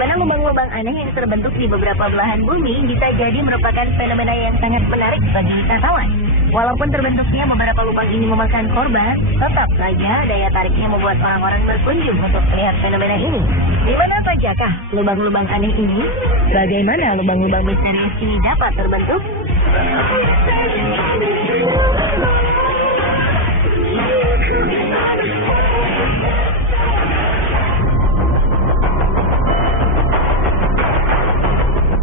Fenomena lubang-lubang aneh yang terbentuk di beberapa belahan bumi bisa jadi merupakan fenomena yang sangat menarik bagi wisatawan. Walaupun terbentuknya beberapa lubang ini memakan korban, tetap saja daya tariknya membuat orang-orang berkunjung untuk melihat fenomena ini. Di mana sajakah lubang-lubang aneh ini? Bagaimana lubang-lubang misterius ini dapat terbentuk?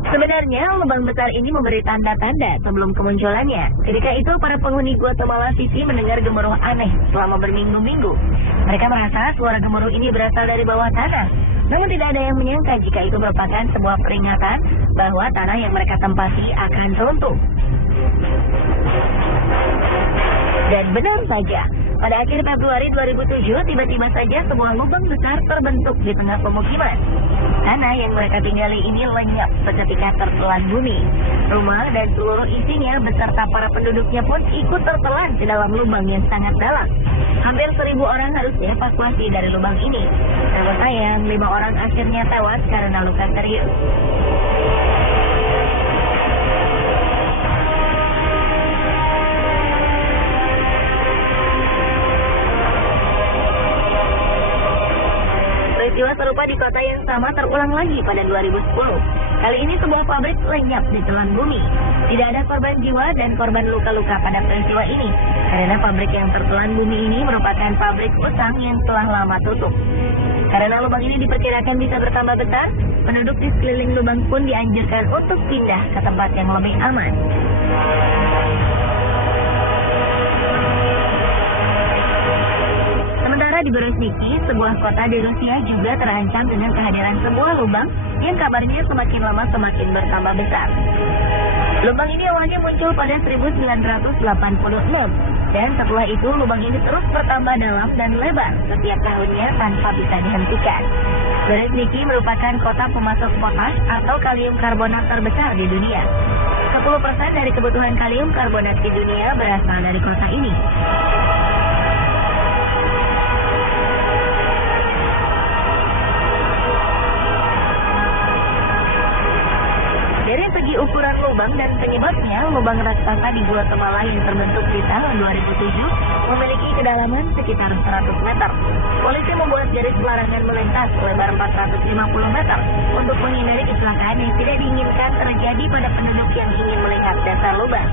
Sebenarnya, lubang besar ini memberi tanda-tanda sebelum kemunculannya. Ketika itu, para penghuni Guatemala City mendengar gemuruh aneh selama berminggu-minggu. Mereka merasa suara gemuruh ini berasal dari bawah tanah. Namun tidak ada yang menyangka jika itu merupakan sebuah peringatan bahwa tanah yang mereka tempati akan runtuh. Dan benar saja, pada akhir Februari 2007, tiba-tiba saja sebuah lubang besar terbentuk di tengah pemukiman. Tanah yang mereka tinggali ini lenyap seketika tertelan bumi. Rumah dan seluruh isinya beserta para penduduknya pun ikut tertelan ke dalam lubang yang sangat dalam. Hampir 1.000 orang harus dievakuasi dari lubang ini. Namun sayang, 5 orang akhirnya tewas karena luka serius. Peristiwa serupa di kota yang sama terulang lagi pada 2010. Kali ini sebuah pabrik lenyap di telan bumi. Tidak ada korban jiwa dan korban luka-luka pada peristiwa ini, karena pabrik yang tertelan bumi ini merupakan pabrik utang yang telah lama tutup. Karena lubang ini diperkirakan bisa bertambah besar, penduduk di sekeliling lubang pun dianjurkan untuk pindah ke tempat yang lebih aman. Di Berezhniki, sebuah kota di Rusia juga terancam dengan kehadiran sebuah lubang yang kabarnya semakin lama semakin bertambah besar. Lubang ini awalnya muncul pada 1986, dan setelah itu lubang ini terus bertambah dalam dan lebar setiap tahunnya tanpa bisa dihentikan. Berezhniki merupakan kota pemasok potas atau kalium karbonat terbesar di dunia. 10% dari kebutuhan kalium karbonat di dunia berasal dari kota ini. Dari segi ukuran lubang dan penyebabnya, lubang raksasa di Guatemala yang terbentuk di tahun 2007 memiliki kedalaman sekitar 100 meter. Polisi membuat garis pelarangan melintas lebar 450 meter untuk menghindari kecelakaan yang tidak diinginkan terjadi pada penduduk yang ingin melihat dasar lubang.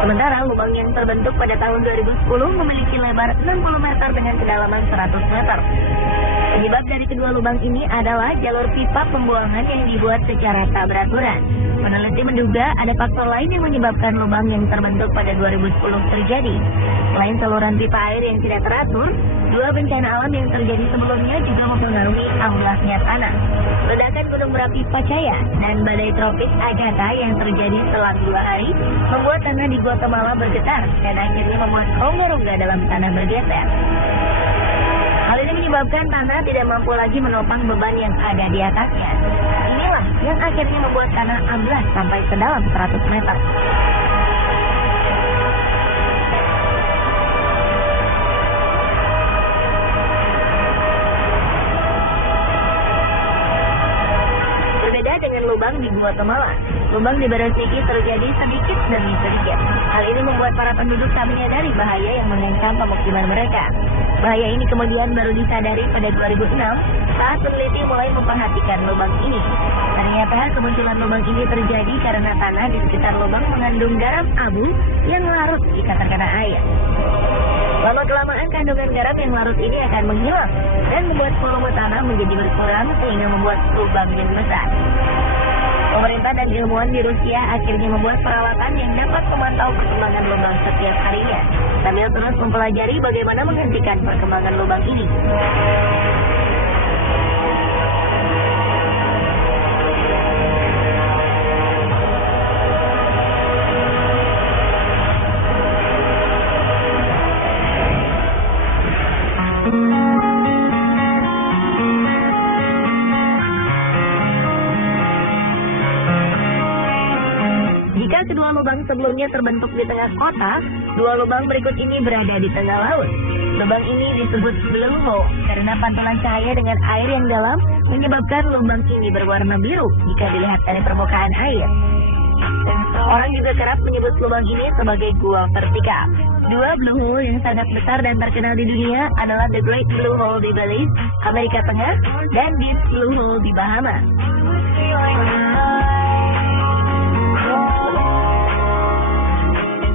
Sementara lubang yang terbentuk pada tahun 2010 memiliki lebar 60 meter dengan kedalaman 100 meter. Penyebab dari kedua lubang ini adalah jalur pipa pembuangan yang dibuat secara tak beraturan. Peneliti menduga ada faktor lain yang menyebabkan lubang yang terbentuk pada 2010 terjadi. Selain saluran pipa air yang tidak teratur, dua bencana alam yang terjadi sebelumnya juga mempengaruhi amblasnya tanah. Ledakan gunung berapi Pacaya dan badai tropis Agatha yang terjadi selang 2 hari membuat tanah di Guatemala bergetar dan akhirnya membuat rongga-rongga dalam tanah bergeser. Hal ini menyebabkan tanah tidak mampu lagi menopang beban yang ada di atasnya. Inilah yang akhirnya membuat tanah amblas sampai sedalam 100 meter. Berbeda dengan lubang di Guatemala, lubang di Berezhniki terjadi sedikit demi sedikit. Hal ini membuat para penduduk tak menyadari bahaya yang mengancam pemukiman mereka. Bahaya ini kemudian baru disadari pada 2006 saat peneliti mulai memperhatikan lubang ini. Ternyata kemunculan lubang ini terjadi karena tanah di sekitar lubang mengandung garam abu yang larut jika terkena air. Lama-kelamaan kandungan garam yang larut ini akan menghilang dan membuat volume tanah menjadi berkurang sehingga membuat lubang yang besar. Pemerintah dan ilmuwan di Rusia akhirnya membuat peralatan yang dapat memantau perkembangan lubang setiap harinya, sambil terus mempelajari bagaimana menghentikan perkembangan lubang ini. Kedua lubang sebelumnya terbentuk di tengah kota, dua lubang berikut ini berada di tengah laut. Lubang ini disebut blue hole karena pantulan cahaya dengan air yang dalam menyebabkan lubang ini berwarna biru jika dilihat dari permukaan air. Orang juga kerap menyebut lubang ini sebagai gua vertikal. Dua blue hole yang sangat besar dan terkenal di dunia adalah The Great Blue Hole di Belize, Amerika Tengah, dan Deep Blue Hole di Bahamas.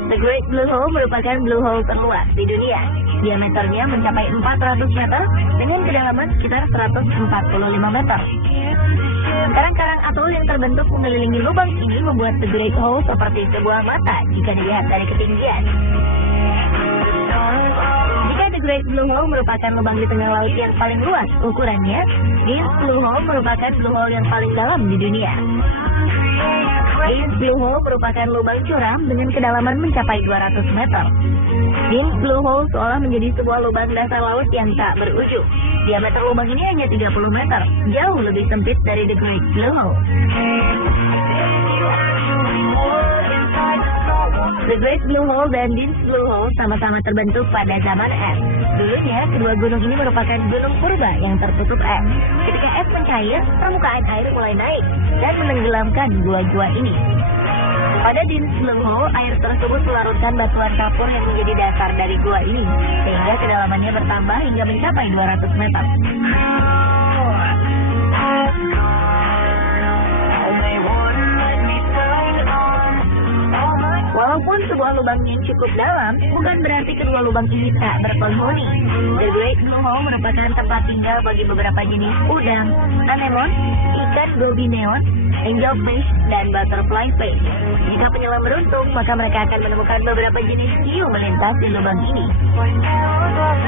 The Great Blue Hole merupakan blue hole terluas di dunia. Diameternya mencapai 400 meter dengan kedalaman sekitar 145 meter. Karang-karang atol yang terbentuk mengelilingi lubang ini membuat The Great Hole seperti sebuah mata jika dilihat dari ketinggian. Jika The Great Blue Hole merupakan lubang di tengah laut yang paling luas ukurannya, Deep Blue Hole merupakan blue hole yang paling dalam di dunia. Deep Blue Hole merupakan lubang curam dengan kedalaman mencapai 200 meter. Deep Blue Hole seolah menjadi sebuah lubang dasar laut yang tak berujung. Diameter lubang ini hanya 30 meter, jauh lebih sempit dari The Great Blue Hole. The Great Blue Hole dan Deep Blue Hole sama-sama terbentuk pada zaman es. Dulunya, kedua gunung ini merupakan gunung purba yang tertutup es. Ketika es mencair, permukaan air mulai naik dan menenggelamkan gua-gua ini. Pada Deep Blue Hole, air tersebut melarutkan batuan kapur yang menjadi dasar dari gua ini, sehingga kedalamannya bertambah hingga mencapai 200 meter. Walaupun sebuah lubang yang cukup dalam, bukan berarti kedua lubang ini tak berpenghuni. The Great Blue Hole merupakan tempat tinggal bagi beberapa jenis udang, anemon, ikan gobi neon, angelfish, dan butterfly fish. Jika penyelam beruntung, maka mereka akan menemukan beberapa jenis hiu melintas di lubang ini.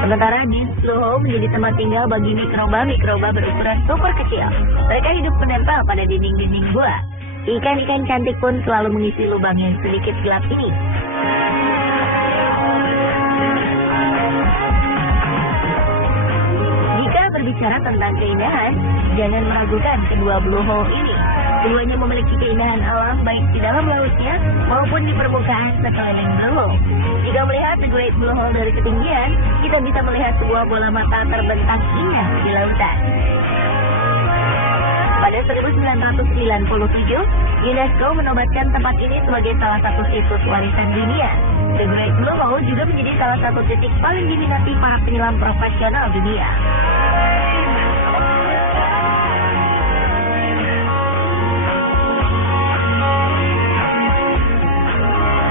Sementara Deep Blue Hole menjadi tempat tinggal bagi mikroba-mikroba berukuran super kecil. Mereka hidup menempel pada dinding-dinding gua. Ikan-ikan cantik pun selalu mengisi lubang yang sedikit gelap ini. Jika berbicara tentang keindahan, jangan meragukan kedua blue hole ini. Keduanya memiliki keindahan alam baik di dalam lautnya maupun di permukaan sekeliling blue hole. Jika melihat The Great Blue Hole dari ketinggian, kita bisa melihat sebuah bola mata terbentang indah di lautan. Pada 1997, UNESCO menobatkan tempat ini sebagai salah satu situs warisan dunia. The Great Blue Hole juga menjadi salah satu titik paling diminati para penyelam profesional dunia.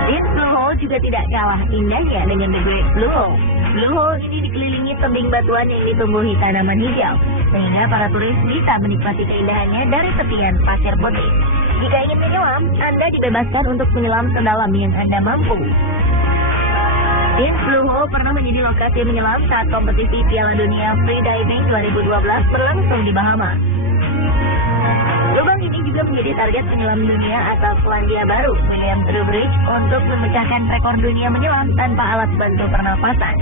Deep Blue Hole juga tidak kalah indahnya dengan The Great Blue Hole. Blue Hole ini dikelilingi tebing batuan yang ditumbuhi tanaman hijau, sehingga para turis bisa menikmati keindahannya dari tepian pasir putih. Jika ingin menyelam, Anda dibebaskan untuk menyelam sedalam yang Anda mampu. Deep Blue Hole pernah menjadi lokasi menyelam saat kompetisi Piala Dunia Free Diving 2012 berlangsung di Bahamas. Lubang ini juga menjadi target penyelam dunia asal Selandia Baru, William Trowbridge, untuk memecahkan rekor dunia menyelam tanpa alat bantu pernapasan.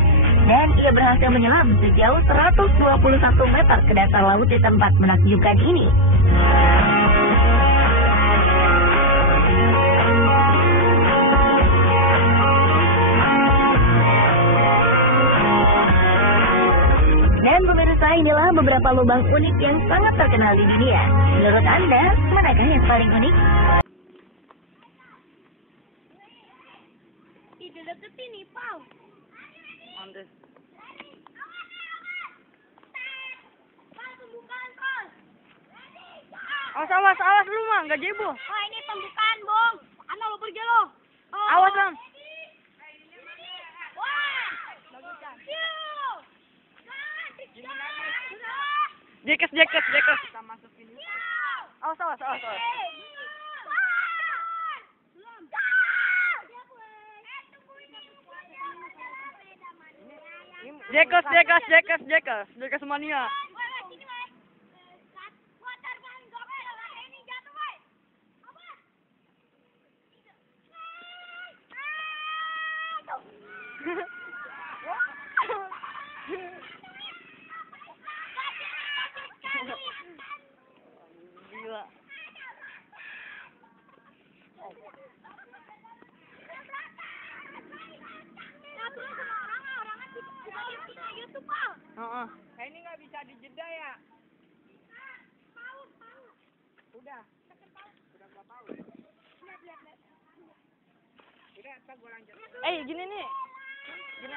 Dan ia berhasil menyelam sejauh 121 meter ke dasar laut di tempat menakjubkan ini. Dan pemirsa, inilah beberapa lubang unik yang sangat terkenal di dunia. Menurut Anda, manakah yang paling unik? Deket ini, Pau. Andes. Pembukaan, Kos. Awas lu, Mang, enggak jebo. Oh, ini pembukaan, Bong. Ana lo pergi lo. Oh. Awas, Bang. Wah. Bagusan. Jekes. Kita masukin. Awas. Jekes mania. Gila. Ini nggak bisa dijeda ya? Udah gua tahu. Lihat. Udah, tak gua lanjut. Gini nih. Gini.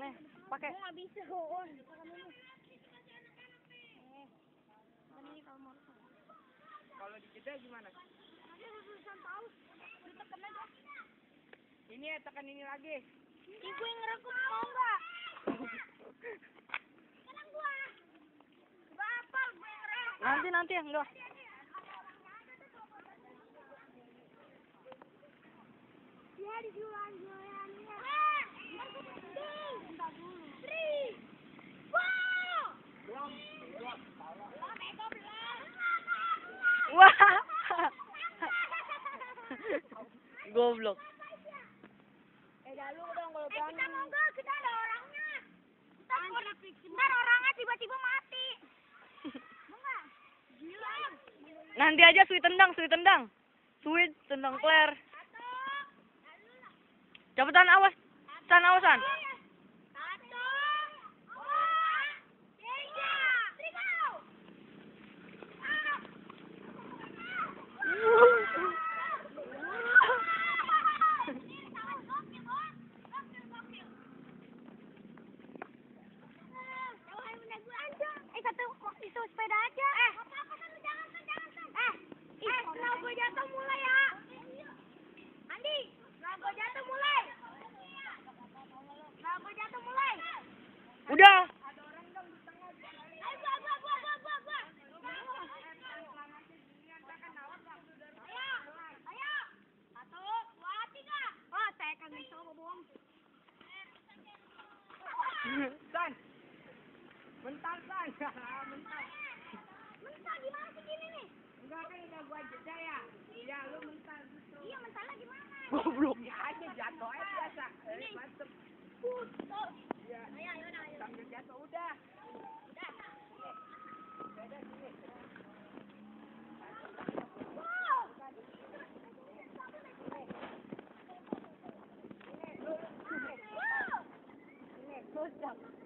Nih, pakai. Gua nggak bisa, On. Ini kalau mau. Kalau di jeda gimana? Ada susah tahu. Ditekan aja. Ini ya, tekan ini lagi. Ih, gue yang ngerekam mau nggak? Sekarang gua. Gak apa, gue yang ngerekam. Nanti enggak. Ya, dijual-jualannya. Ntar gue berhenti. Bentar dulu. 3. Wow! Belum. Wah. Goblok. Dah lu dong kalau berani. Kita mau nggak? Kita ada orangnya. Ntar orangnya tiba-tiba mati. Mau nggak? Gila. Nanti aja Sweet tendang. Sweet tendang Claire. Cepetan awas. San. 1, 2, 3. Itu sepeda aja. Setelah gue jatuh mulai ya. Andi, setelah gue jatuh mulai. Udah. Ayo, gua. Ayo. 1, 2, 3. Oh, saya kan bisa bohong. San. Mental, San. Mental. Mental gimana sih gini nih? Enggak, kan udah gua jeda ya. Iya, lu mental justru. Iya, mentalnya gimana? Goblok. Ya aja jatuh aja biasa. Mantep. Iya. Ayo. Sambil jatuh udah. Wow.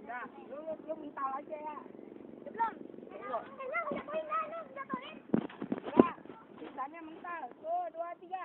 Udah, lu mental aja ya. Belum. Jatuhin. Udah, sisanya mental. Tuh, 2, 3.